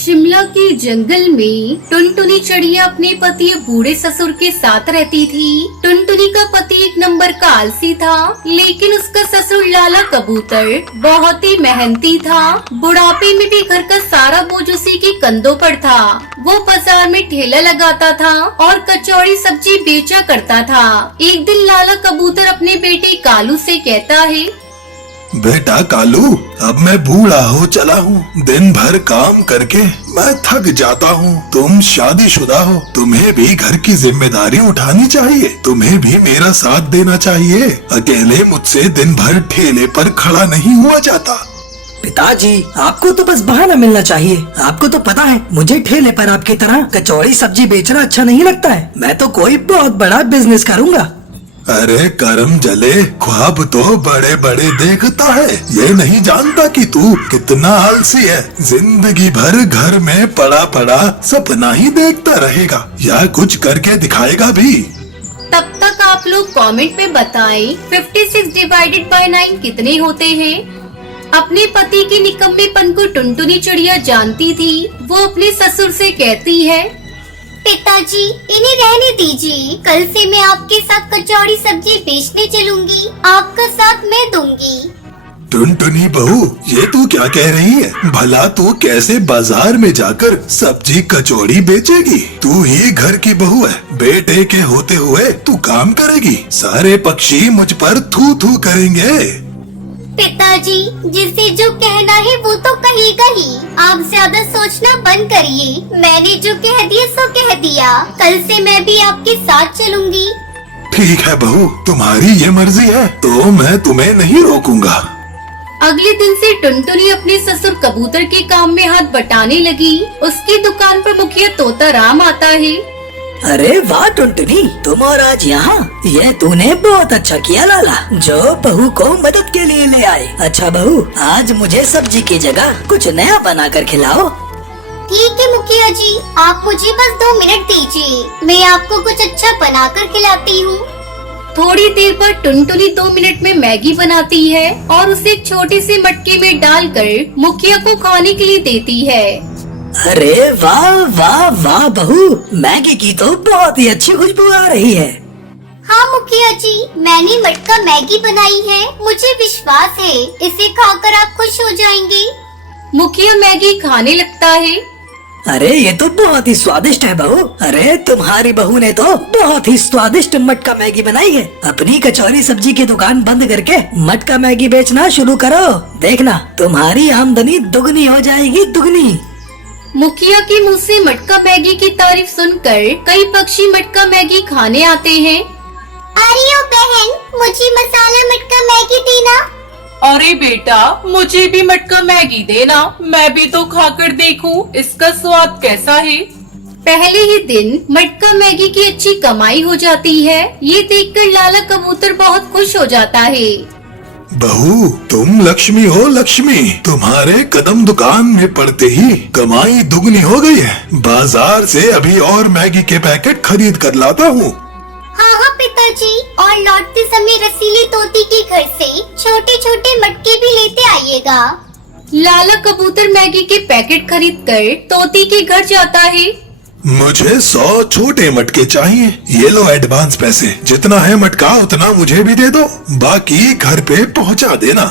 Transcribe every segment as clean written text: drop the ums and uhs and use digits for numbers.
शिमला के जंगल में टुनटुनी चिड़िया अपने पति बूढ़े ससुर के साथ रहती थी। टुनटुनी का पति एक नंबर का आलसी था, लेकिन उसका ससुर लाला कबूतर बहुत ही मेहनती था। बुढ़ापे में भी घर का सारा बोझ उसी के कंधों पर था। वो बाजार में ठेला लगाता था और कचौड़ी सब्जी बेचा करता था। एक दिन लाला कबूतर अपने बेटे कालू से कहता है, बेटा कालू, अब मैं बूढ़ा हो चला हूँ। दिन भर काम करके मैं थक जाता हूँ। तुम शादीशुदा हो, तुम्हें भी घर की जिम्मेदारी उठानी चाहिए। तुम्हें भी मेरा साथ देना चाहिए। अकेले मुझसे दिन भर ठेले पर खड़ा नहीं हुआ जाता। पिताजी, आपको तो बस बहाना मिलना चाहिए। आपको तो पता है मुझे ठेले पर आपकी तरह कचौड़ी सब्जी बेचना अच्छा नहीं लगता है। मैं तो कोई बहुत बड़ा बिजनेस करूँगा। अरे करम जले, ख्वाब तो बड़े बड़े देखता है। ये नहीं जानता कि तू कितना आलसी है। जिंदगी भर घर में पड़ा पड़ा सपना ही देखता रहेगा, या कुछ करके दिखाएगा भी। तब तक आप लोग कमेंट में बताएं 56 डिवाइडेड बाय 9 कितने होते हैं। अपने पति के निकम्मेपन को टुनटुनी चिड़िया जानती थी। वो अपने ससुर से कहती है, पिताजी, इन्हें रहने दीजिए। कल से मैं आपके साथ कचौड़ी सब्जी बेचने चलूंगी। आपका साथ मैं दूंगी। टुनटुनी बहू, ये तू क्या कह रही है? भला तू कैसे बाजार में जाकर सब्जी कचौड़ी बेचेगी? तू ही घर की बहू है। बेटे के होते हुए तू काम करेगी। सारे पक्षी मुझ पर थू थू करेंगे। पिताजी, जिसे जो कहना है वो तो कहेगा ही। आप ज्यादा सोचना बंद करिए। मैंने जो कह दिया सो कह दिया। कल से मैं भी आपके साथ चलूंगी। ठीक है बहू, तुम्हारी ये मर्जी है तो मैं तुम्हें नहीं रोकूंगा। अगले दिन से टुनटुनी अपने ससुर कबूतर के काम में हाथ बटाने लगी। उसकी दुकान पर मुखिया तोता राम आता है। अरे वाह टुनटुनी, तुम और आज यहाँ। ये तूने बहुत अच्छा किया लाला, जो बहू को मदद के लिए ले आए। अच्छा बहू, आज मुझे सब्जी की जगह कुछ नया बना कर खिलाओ। ठीक है मुखिया जी, आप मुझे बस 2 मिनट दीजिए। मैं आपको कुछ अच्छा बना कर खिलाती हूँ। थोड़ी देर पर टुनटुनी 2 मिनट में मैगी बनाती है और उसे एक छोटे से मटके में डालकर मुखिया को खाने के लिए देती है। अरे वाह वाह वाह बहू, मैगी की तो बहुत ही अच्छी खुशबू आ रही है। हाँ मुखिया जी, मैंने मटका मैगी बनाई है। मुझे विश्वास है इसे खाकर आप खुश हो जाएंगे। मुखिया मैगी खाने लगता है। अरे ये तो बहुत ही स्वादिष्ट है बहू। अरे तुम्हारी बहू ने तो बहुत ही स्वादिष्ट मटका मैगी बनाई है। अपनी कचौरी सब्जी की दुकान बंद करके मटका मैगी बेचना शुरू करो। देखना तुम्हारी आमदनी दुगनी हो जाएगी, दुगनी। मुखिया के मुंह से मटका मैगी की तारीफ सुनकर कई पक्षी मटका मैगी खाने आते हैं। अरे ओ बहन, मुझे मसाला मटका मैगी देना। अरे बेटा, मुझे भी मटका मैगी देना। मैं भी तो खाकर देखूं इसका स्वाद कैसा है। पहले ही दिन मटका मैगी की अच्छी कमाई हो जाती है। ये देखकर लाला कबूतर बहुत खुश हो जाता है। बहू, तुम लक्ष्मी हो लक्ष्मी। तुम्हारे कदम दुकान में पड़ते ही कमाई दुगनी हो गई है। बाजार से अभी और मैगी के पैकेट खरीद कर लाता हूँ। हाँ हाँ पिताजी, और लौटते समय रसीली तोती के घर से छोटे छोटे मटके भी लेते आइएगा। लाला कबूतर मैगी के पैकेट खरीदकर तोती के घर जाता है। मुझे 100 छोटे मटके चाहिए। ये लो एडवांस पैसे। जितना है मटका उतना मुझे भी दे दो, बाकी घर पे पहुंचा देना।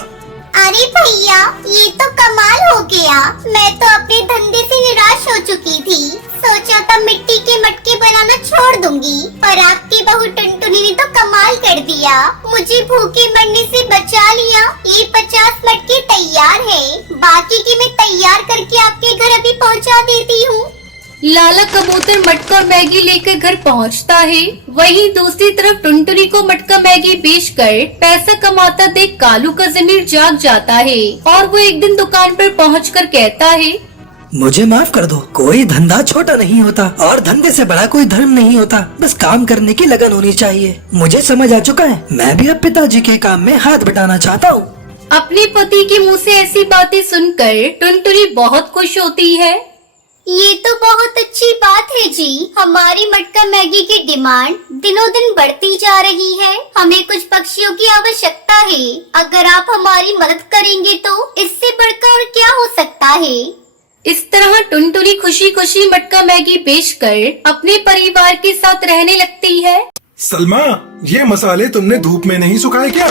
अरे भैया, ये तो कमाल हो गया। मैं तो अपने धंधे से निराश हो चुकी थी। सोचा था मिट्टी के मटके बनाना छोड़ दूंगी, पर आपकी बहू टुनटुनी ने तो कमाल कर दिया। मुझे भूखे मरने से बचा लिया। ये 50 मटके तैयार है। बाकी के मैं तैयार करके आपके घर अभी पहुंचा देती हूँ। लाला कबूतर मटका मैगी लेकर घर पहुंचता है। वहीं दूसरी तरफ टुनटुनी को मटका मैगी बेचकर पैसा कमाता देख कालू का ज़मीर जाग जाता है और वो एक दिन दुकान पर पहुंचकर कहता है, मुझे माफ कर दो। कोई धंधा छोटा नहीं होता और धंधे से बड़ा कोई धर्म नहीं होता। बस काम करने की लगन होनी चाहिए। मुझे समझ आ चुका है। मैं भी अब पिताजी के काम में हाथ बटाना चाहता हूँ। अपने पति के मुंह से ऐसी बातें सुनकर टुनटुनी बहुत खुश होती है। ये तो बहुत अच्छी बात है जी। हमारी मटका मैगी की डिमांड दिनों दिन बढ़ती जा रही है। हमें कुछ पक्षियों की आवश्यकता है। अगर आप हमारी मदद करेंगे तो इससे बढ़कर और क्या हो सकता है। इस तरह टुनटुनी खुशी खुशी मटका मैगी बेचकर अपने परिवार के साथ रहने लगती है। सलमा, ये मसाले तुमने धूप में नहीं सुखाए क्या?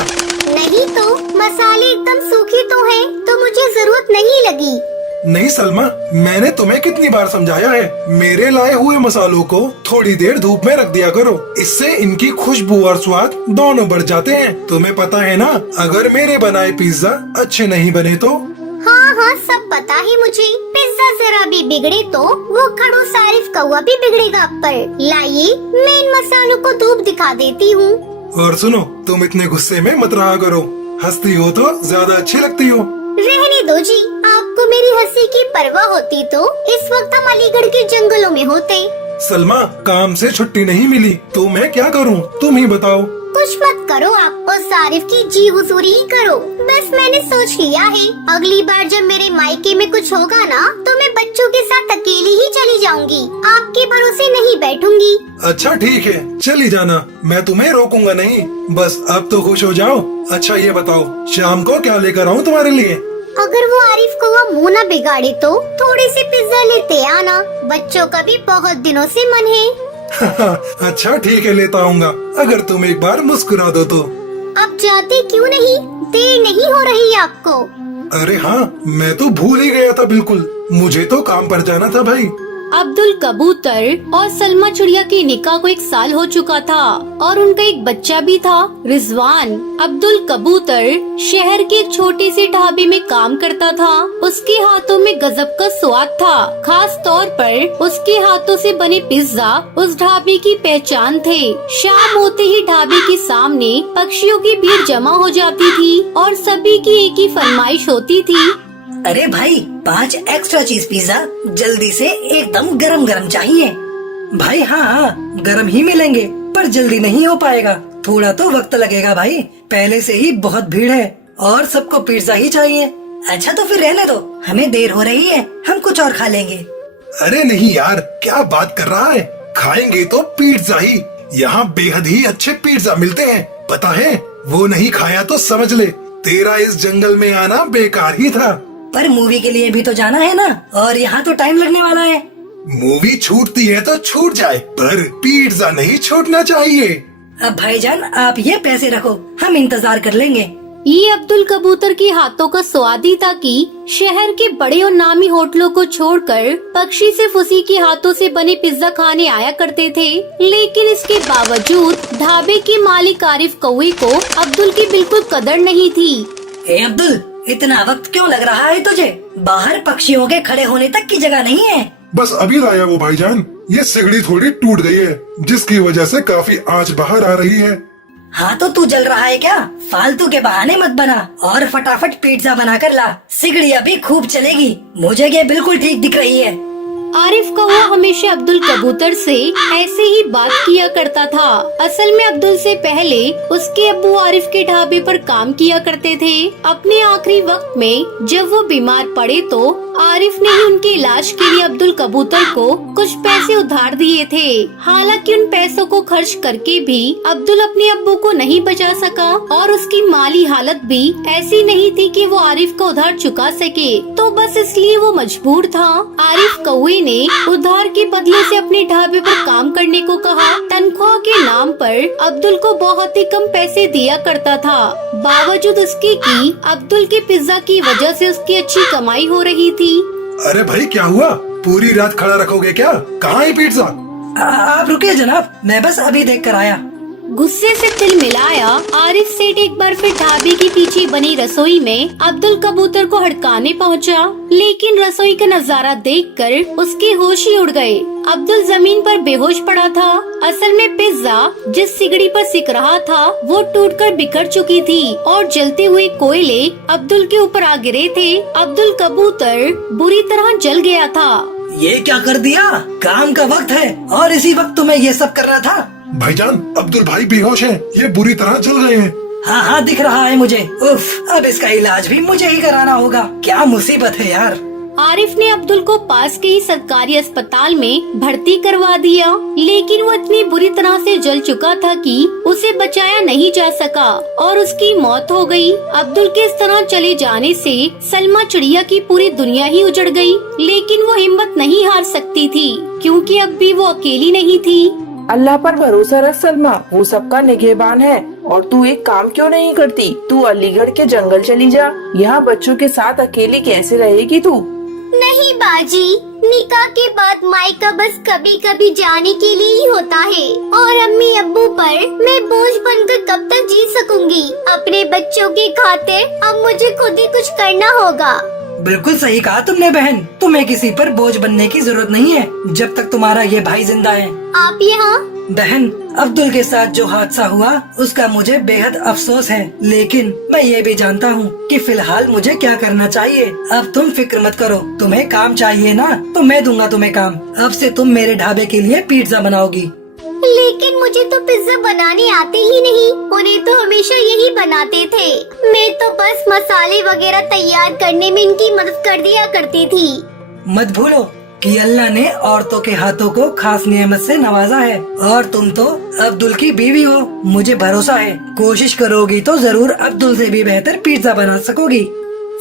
नहीं तो मसाले एकदम सूखे तो हैं, तो मुझे जरूरत नहीं लगी। नहीं सलमा, मैंने तुम्हें कितनी बार समझाया है, मेरे लाए हुए मसालों को थोड़ी देर धूप में रख दिया करो, इससे इनकी खुशबू और स्वाद दोनों बढ़ जाते हैं। तुम्हें पता है ना, अगर मेरे बनाए पिज्जा अच्छे नहीं बने तो? हाँ हाँ, सब पता है मुझे। पिज्जा जरा भी बिगड़े तो वो खड़ूस आरिफ कौवा भी बिगड़ेगा। पर लाइए, मैं इन मसालों को धूप दिखा देती हूँ। और सुनो, तुम इतने गुस्से में मत रहा करो, हंसती हो तो ज्यादा अच्छी लगती हो। रहने दो जी, आपको मेरी हंसी की परवाह होती तो इस वक्त हम अलीगढ़ के जंगलों में होते। सलमा, काम से छुट्टी नहीं मिली तो मैं क्या करूं, तुम ही बताओ। कुछ मत करो, आप उस आरिफ की जी हुजूरी ही करो। बस मैंने सोच लिया है, अगली बार जब मेरे मायके में कुछ होगा ना, तो मैं बच्चों के साथ अकेली ही चली जाऊंगी, आपके भरोसे नहीं बैठूंगी। अच्छा ठीक है, चली जाना, मैं तुम्हें रोकूंगा नहीं। बस अब तो खुश हो जाओ। अच्छा ये बताओ, शाम को क्या लेकर आऊँ तुम्हारे लिए? अगर वो आरिफ को वो मुँह न बिगाड़े तो थोड़े से पिज्जा लेते आना, बच्चों का भी बहुत दिनों से मन है। अच्छा ठीक है, लेता आऊंगा, अगर तुम एक बार मुस्कुरा दो तो। आप जाते क्यों नहीं? देर नहीं हो रही आपको? अरे हाँ, मैं तो भूल ही गया था बिल्कुल, मुझे तो काम पर जाना था भाई। अब्दुल कबूतर और सलमा चिड़िया की निकाह को 1 साल हो चुका था और उनका एक बच्चा भी था, रिजवान। अब्दुल कबूतर शहर के एक छोटे से ढाबे में काम करता था। उसके हाथों में गजब का स्वाद था, खास तौर पर उसके हाथों से बने पिज्जा उस ढाबे की पहचान थे। शाम होते ही ढाबे के सामने पक्षियों की भीड़ जमा हो जाती थी और सभी की एक ही फरमाइश होती थी। अरे भाई, 5 एक्स्ट्रा चीज पिज्जा, जल्दी से, एकदम गरम गरम चाहिए। भाई हाँ हाँ, गरम ही मिलेंगे, पर जल्दी नहीं हो पाएगा, थोड़ा तो वक्त लगेगा भाई, पहले से ही बहुत भीड़ है और सबको पिज्जा ही चाहिए। अच्छा तो फिर रहने दो, हमें देर हो रही है, हम कुछ और खा लेंगे। अरे नहीं यार, क्या बात कर रहा है, खाएंगे तो पिज्जा ही, यहाँ बेहद ही अच्छे पिज्जा मिलते हैं, पता है? वो नहीं खाया तो समझ ले, तेरा इस जंगल में आना बेकार ही था। पर मूवी के लिए भी तो जाना है ना, और यहाँ तो टाइम लगने वाला है। मूवी छूटती है तो छूट जाए, पर पिज्जा नहीं छूटना चाहिए। अब भाईजान, आप ये पैसे रखो, हम इंतजार कर लेंगे। ये अब्दुल कबूतर के हाथों का स्वाद ही था कि शहर के बड़े और नामी होटलों को छोड़कर पक्षी सिर्फ उसी के हाथों से बने पिज्जा खाने आया करते थे। लेकिन इसके बावजूद ढाबे के मालिक आरिफ कौवे को अब्दुल की बिल्कुल कदर नहीं थी। ए अब्दुल, इतना वक्त क्यों लग रहा है तुझे? बाहर पक्षियों के खड़े होने तक की जगह नहीं है। बस अभी लाया वो भाईजान, ये सिगड़ी थोड़ी टूट गई है, जिसकी वजह से काफी आंच बाहर आ रही है। हाँ तो तू जल रहा है क्या? फालतू के बहाने मत बना और फटाफट पिज्जा बना कर ला, सिगड़ी अभी खूब चलेगी, मुझे ये बिल्कुल ठीक दिख रही है। आरिफ कौवा हमेशा अब्दुल कबूतर से ऐसे ही बात किया करता था। असल में अब्दुल से पहले उसके अब्बू आरिफ के ढाबे पर काम किया करते थे। अपने आखिरी वक्त में जब वो बीमार पड़े तो आरिफ ने ही उनके इलाज के लिए अब्दुल कबूतर को कुछ पैसे उधार दिए थे। हालांकि उन पैसों को खर्च करके भी अब्दुल अपने अब्बू को नहीं बचा सका और उसकी माली हालत भी ऐसी नहीं थी कि वो आरिफ का उधार चुका सके, तो बस इसलिए वो मजबूर था। आरिफ कौवे ने उधार के बदले से अपने ढाबे पर काम करने को कहा। तनख्वाह के नाम पर अब्दुल को बहुत ही कम पैसे दिया करता था, बावजूद उसके कि अब्दुल के पिज्जा की वजह से उसकी अच्छी कमाई हो रही थी। अरे भाई क्या हुआ, पूरी रात खड़ा रखोगे क्या? कहाँ है पिज्जा? आप रुकिए जनाब, मैं बस अभी देख कर आया। गुस्से से तिल मिलाया आरिफ सेठ एक बार फिर ढाबे के पीछे बनी रसोई में अब्दुल कबूतर को हड़काने पहुंचा, लेकिन रसोई का नजारा देखकर उसके होश ही उड़ गए। अब्दुल जमीन पर बेहोश पड़ा था। असल में पिज्जा जिस सिगड़ी पर सिक रहा था वो टूटकर बिखर चुकी थी और जलते हुए कोयले अब्दुल के ऊपर आ गिरे थे। अब्दुल कबूतर बुरी तरह जल गया था। ये क्या कर दिया? काम का वक्त है और इसी वक्त तुम्हें ये सब करना था? भाईजान, अब्दुल भाई बेहोश हैं, ये बुरी तरह जल गए हैं। हाँ हाँ दिख रहा है मुझे। उफ, अब इसका इलाज भी मुझे ही कराना होगा। क्या मुसीबत है यार। आरिफ ने अब्दुल को पास के ही सरकारी अस्पताल में भर्ती करवा दिया, लेकिन वो इतनी बुरी तरह से जल चुका था कि उसे बचाया नहीं जा सका और उसकी मौत हो गई। अब्दुल के इस तरह चले जाने से सलमा चिड़िया की पूरी दुनिया ही उजड़ गई, लेकिन वो हिम्मत नहीं हार सकती थी क्योंकि अब भी वो अकेली नहीं थी। अल्लाह पर भरोसा रख सलमा, वो सबका निगहबान है। और तू एक काम क्यों नहीं करती? तू अलीगढ़ के जंगल चली जा। यहाँ बच्चों के साथ अकेली कैसे रहेगी तू? नहीं बाजी, निकाह के बाद मायका बस कभी कभी जाने के लिए ही होता है और अम्मी अब्बू पर मैं बोझ बनकर कब तक जी सकूंगी? अपने बच्चों की खातिर अब मुझे खुद ही कुछ करना होगा। बिल्कुल सही कहा तुमने बहन, तुम्हें किसी पर बोझ बनने की जरूरत नहीं है जब तक तुम्हारा ये भाई जिंदा है। आप यहाँ? बहन, अब्दुल के साथ जो हादसा हुआ उसका मुझे बेहद अफसोस है, लेकिन मैं ये भी जानता हूँ कि फिलहाल मुझे क्या करना चाहिए। अब तुम फिक्र मत करो, तुम्हें काम चाहिए ना तो मैं दूंगा तुम्हें काम। अब से तुम मेरे ढाबे के लिए पिज्जा बनाओगी। लेकिन मुझे तो पिज्जा बनाने आते ही नहीं, उन्हें तो हमेशा यही बनाते थे। मैं तो बस मसाले वगैरह तैयार करने में इनकी मदद कर दिया करती थी। मत भूलो कि अल्लाह ने औरतों के हाथों को खास नियमत से नवाजा है और तुम तो अब्दुल की बीवी हो। मुझे भरोसा है कोशिश करोगी तो जरूर अब्दुल से भी बेहतर पिज्जा बना सकोगी।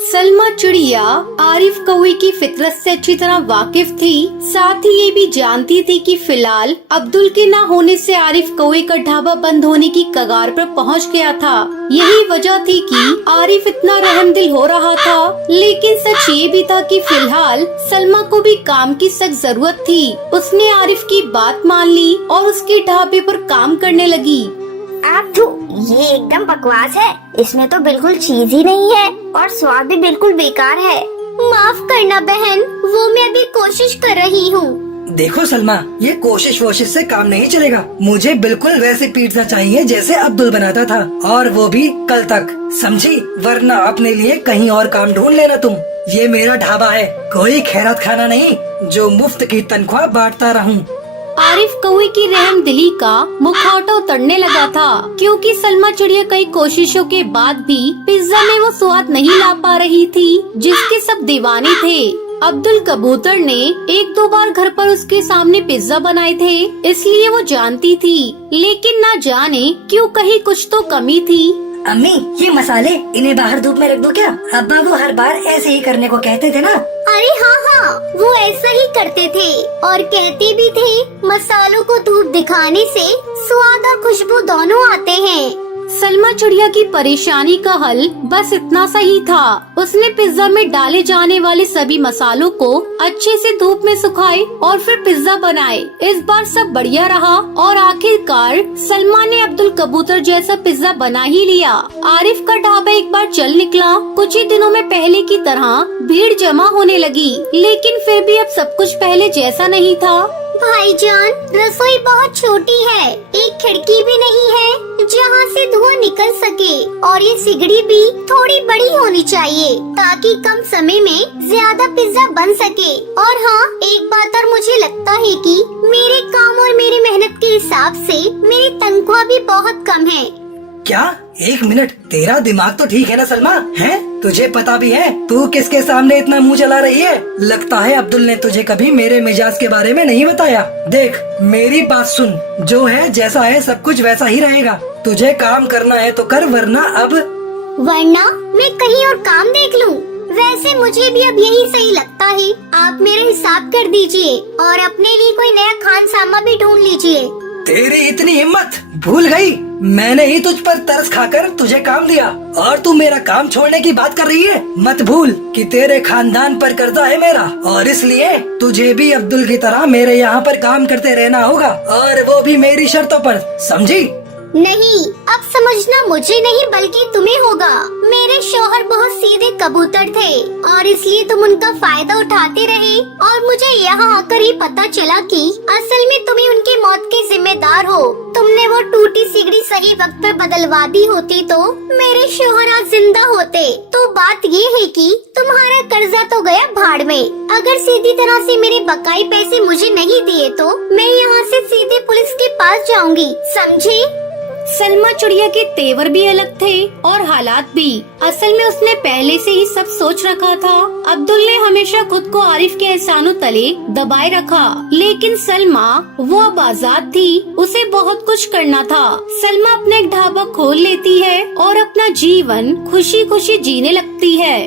सलमा चिड़िया आरिफ कौवे की फितरत से अच्छी तरह वाकिफ थी, साथ ही ये भी जानती थी कि फिलहाल अब्दुल के ना होने से आरिफ कौवे का ढाबा बंद होने की कगार पर पहुंच गया था। यही वजह थी कि आरिफ इतना रहमदिल हो रहा था, लेकिन सच ये भी था कि फिलहाल सलमा को भी काम की सख्त जरूरत थी। उसने आरिफ की बात मान ली और उसके ढाबे पर काम करने लगी। आप तो ये एकदम बकवास है, इसमें तो बिल्कुल चीज ही नहीं है और स्वाद भी बिल्कुल बेकार है। माफ करना बहन, वो मैं अभी कोशिश कर रही हूँ। देखो सलमा, ये कोशिश वोशिश से काम नहीं चलेगा। मुझे बिल्कुल वैसे पिज्जा चाहिए जैसे अब्दुल बनाता था, और वो भी कल तक, समझी? वरना अपने लिए कहीं और काम ढूंढ लेना तुम। ये मेरा ढाबा है, कोई खैरात खाना नहीं जो मुफ्त की तनख्वाह बांटता रहूं। आरिफ कौवे की रहमदिली का मुखौटा उतरने लगा था, क्योंकि सलमा चिड़िया कई कोशिशों के बाद भी पिज्जा में वो स्वाद नहीं ला पा रही थी जिसके सब दीवाने थे। अब्दुल कबूतर ने एक दो बार घर पर उसके सामने पिज्जा बनाए थे, इसलिए वो जानती थी, लेकिन ना जाने क्यों कहीं कुछ तो कमी थी। अम्मी, ये मसाले इन्हें बाहर धूप में रख दो क्या? अब्बा वो हर बार ऐसे ही करने को कहते थे ना। अरे हाँ, वो ऐसा ही करते थे और कहते भी थे मसालों को धूप दिखाने से स्वाद और खुशबू दोनों आते हैं। सलमा चिड़िया की परेशानी का हल बस इतना सा ही था। उसने पिज्जा में डाले जाने वाले सभी मसालों को अच्छे से धूप में सुखाए और फिर पिज्जा बनाए। इस बार सब बढ़िया रहा और आखिरकार सलमा ने अब्दुल कबूतर जैसा पिज्जा बना ही लिया। आरिफ का ढाबा एक बार चल निकला। कुछ ही दिनों में पहले की तरह भीड़ जमा होने लगी, लेकिन फिर भी अब सब कुछ पहले जैसा नहीं था। भाईजान, रसोई बहुत छोटी है, एक खिड़की भी नहीं है जहाँ से धुआं निकल सके, और ये सिगड़ी भी थोड़ी बड़ी होनी चाहिए ताकि कम समय में ज्यादा पिज्जा बन सके। और हाँ, एक बात और मुझे लगता है कि मेरे काम और मेरी मेहनत के हिसाब से मेरी तनख्वाह भी बहुत कम है। क्या? एक मिनट, तेरा दिमाग तो ठीक है ना सलमा? है? तुझे पता भी है तू किसके सामने इतना मुंह चला रही है? लगता है अब्दुल ने तुझे कभी मेरे मिजाज के बारे में नहीं बताया। देख, मेरी बात सुन, जो है जैसा है सब कुछ वैसा ही रहेगा। तुझे काम करना है तो कर, वरना मैं कहीं और काम देख लूं। वैसे मुझे भी अब यही सही लगता है। आप मेरा हिसाब कर दीजिए और अपने लिए कोई नया खानसामा भी ढूंढ लीजिए। तेरी इतनी हिम्मत? भूल गई? मैंने ही तुझ पर तरस खाकर तुझे काम दिया और तू मेरा काम छोड़ने की बात कर रही है। मत भूल कि तेरे खानदान पर कर्जा है मेरा, और इसलिए तुझे भी अब्दुल की तरह मेरे यहाँ पर काम करते रहना होगा, और वो भी मेरी शर्तों पर, समझी? नहीं, अब समझना मुझे नहीं बल्कि तुम्हें होगा। मेरे शौहर बहुत सीधे कबूतर थे और इसलिए तुम उनका फायदा उठाते रहे, और मुझे यहाँ आकर ही पता चला कि असल में तुम्हें उनकी मौत के जिम्मेदार हो। तुमने वो टूटी सिगड़ी सही वक्त पर बदलवा दी होती तो मेरे शौहर आज जिंदा होते। तो बात ये है कि तुम्हारा कर्जा तो गया भाड़ में। अगर सीधी तरह से मेरे बकाई पैसे मुझे नहीं दिए तो मैं यहाँ से सीधे पुलिस के पास जाऊंगी, समझे? सलमा चिड़िया के तेवर भी अलग थे और हालात भी। असल में उसने पहले से ही सब सोच रखा था। अब्दुल ने हमेशा खुद को आरिफ के एहसानों तले दबाए रखा, लेकिन सलमा वो अब आजाद थी। उसे बहुत कुछ करना था। सलमा अपना एक ढाबा खोल लेती है और अपना जीवन खुशी खुशी जीने लगती है।